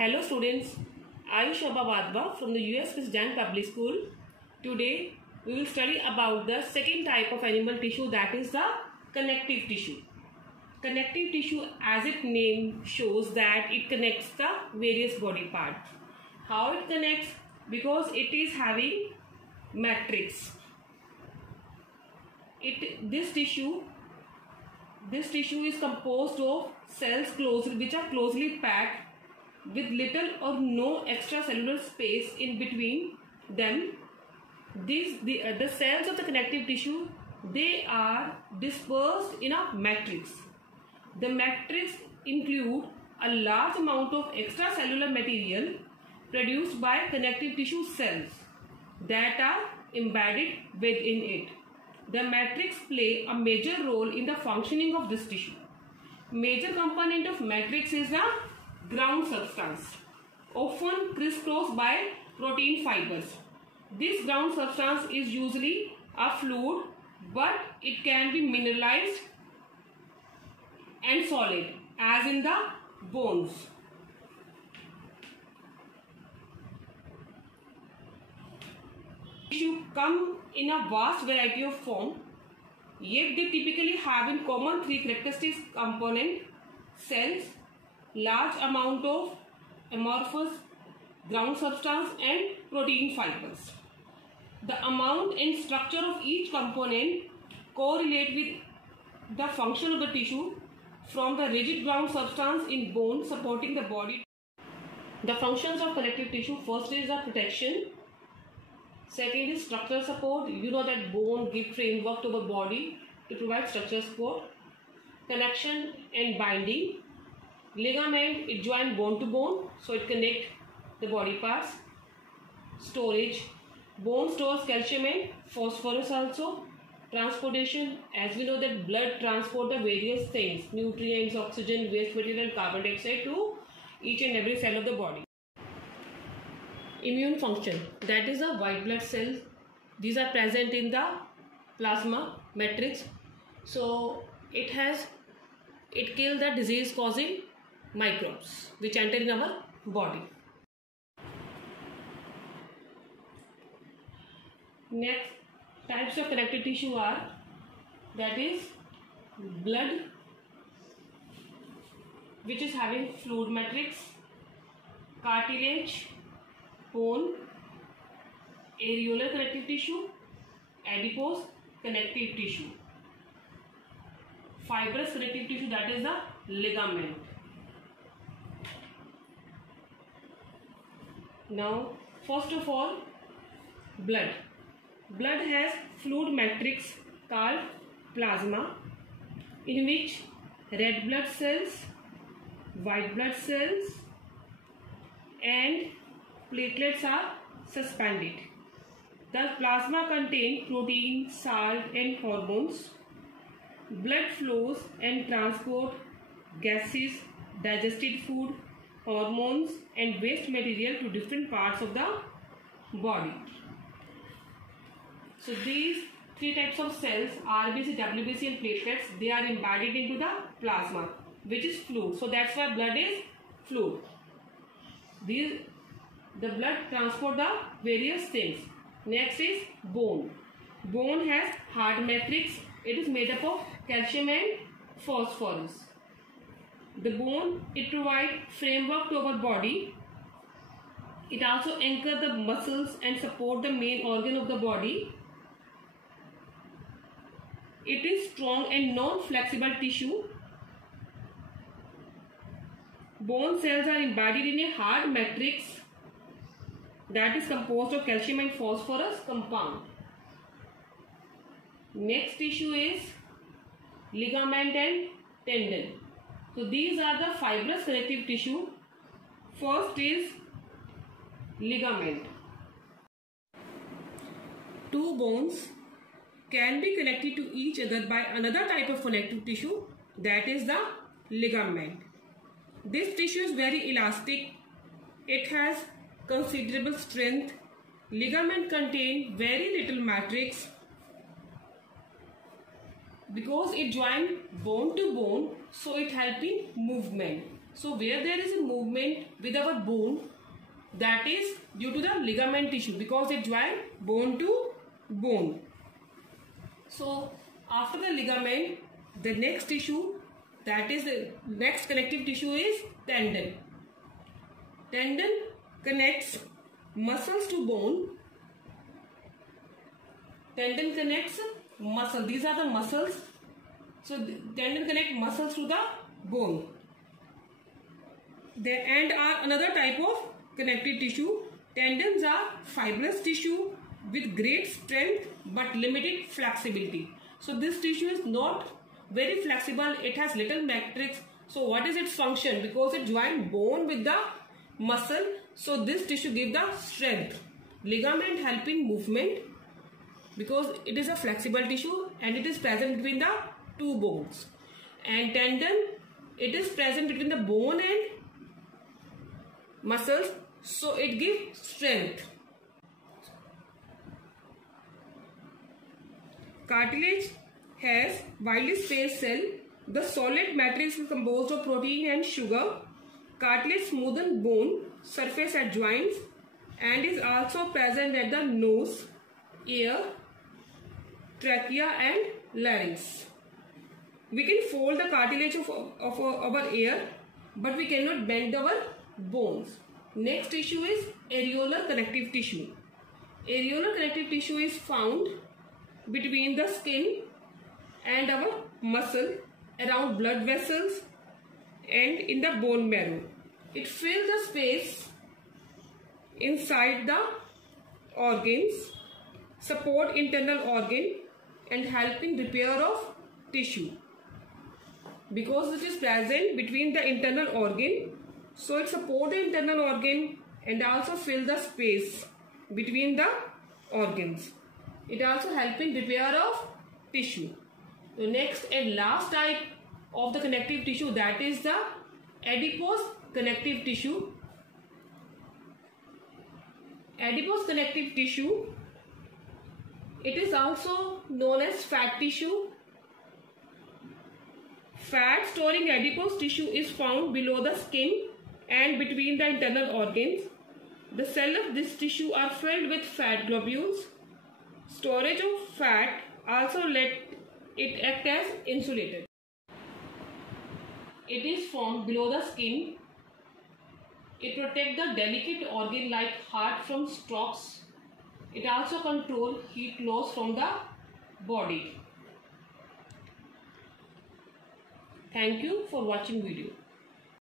Hello students, I am Shobha Wadhwa from the US Jain Public School. Today we will study about the second type of animal tissue, that is the connective tissue. Connective tissue, as its name shows, that it connects the various body parts. How it connects? Because it is having matrix. This tissue is composed of cells which are closely packed with little or no extracellular space in between them. The cells of the connective tissue, they are dispersed in a matrix. The matrix include a large amount of extracellular material produced by connective tissue cells that are embedded within it. The matrix play a major role in the functioning of this tissue. Major component of matrix is the ground substance, often crisscrossed by protein fibers. This ground substance is usually a fluid, but it can be mineralized and solid, as in the bones. Tissue come in a vast variety of form, yet they typically have in common three characteristic component: cells, large amount of amorphous ground substance, and protein fibers. The amount and structure of each component correlate with the function of the tissue, from the rigid ground substance in bone supporting the body. The functions of connective tissue: first is the protection, second is structural support. You know that bone gives framework to the body to provide structural support. Connection and binding. Ligament, it joins bone to bone, so it connects the body parts. Storage, bone stores calcium and phosphorus also. Transportation, as we know that blood transport the various things, nutrients, oxygen, waste material and carbon dioxide to each and every cell of the body. Immune function, that is the white blood cells. These are present in the plasma matrix. So it kills the disease causing microbes which enter in our body. Next types of connective tissue are, that is blood, which is having fluid matrix, cartilage, bone, areolar connective tissue, adipose connective tissue, fibrous connective tissue, that is the ligament. Now, first of all, blood. Blood has fluid matrix called plasma, in which red blood cells, white blood cells and platelets are suspended. The plasma contains protein, salt and hormones. Blood flows and transport gases, digested food, hormones and waste material to different parts of the body. So these three types of cells, RBC, WBC and platelets, they are embedded into the plasma, which is fluid. So that's why blood is fluid. The blood transport the various things. Next is bone. Bone has hard matrix. It is made up of calcium and phosphorus. The bone, it provides framework to our body. It also anchors the muscles and support the main organ of the body. It is strong and non-flexible tissue. Bone cells are embedded in a hard matrix that is composed of calcium and phosphorus compound. Next tissue is ligament and tendon. So these are the fibrous connective tissue. First is ligament. Two bones can be connected to each other by another type of connective tissue, that is the ligament. This tissue is very elastic. It has considerable strength. Ligament contain very little matrix. Because it joins bone to bone, so it helps in movement. So where there is a movement with our bone, that is due to the ligament tissue, because it join bone to bone. So after the ligament, the next tissue, that is the next connective tissue, is tendon. Tendon connects muscles to bone. Tendon connects muscle. These are the muscles. So tendon connect muscles to the bone. And are another type of connective tissue. Tendons are fibrous tissue with great strength but limited flexibility. So this tissue is not very flexible. It has little matrix. So what is its function? Because it joins bone with the muscle, so this tissue gives the strength. Ligament helping movement, because it is a flexible tissue and it is present between the two bones. And tendon, it is present between the bone and muscles, so it gives strength. Cartilage has widely spaced cell. The solid matrix is composed of protein and sugar. Cartilage smoothen bone surface at joints and is also present at the nose, ear, trachea and larynx. We can fold the cartilage of our ear, but we cannot bend our bones. Next tissue is areolar connective tissue. Areolar connective tissue is found between the skin and our muscle, around blood vessels and in the bone marrow. It fills the space inside the organs, support internal organ and help in repair of tissue. Because it is present between the internal organ, so it supports the internal organ and also fill the space between the organs. It also helps in repair of tissue. The next and last type of the connective tissue, that is the adipose connective tissue. Adipose connective tissue, it is also known as fat tissue. Fat storing adipose tissue is found below the skin and between the internal organs. The cells of this tissue are filled with fat globules. Storage of fat also let it act as insulator. It is formed below the skin. It protects the delicate organ like heart from strokes. It also controls heat loss from the body. Thank you for watching video.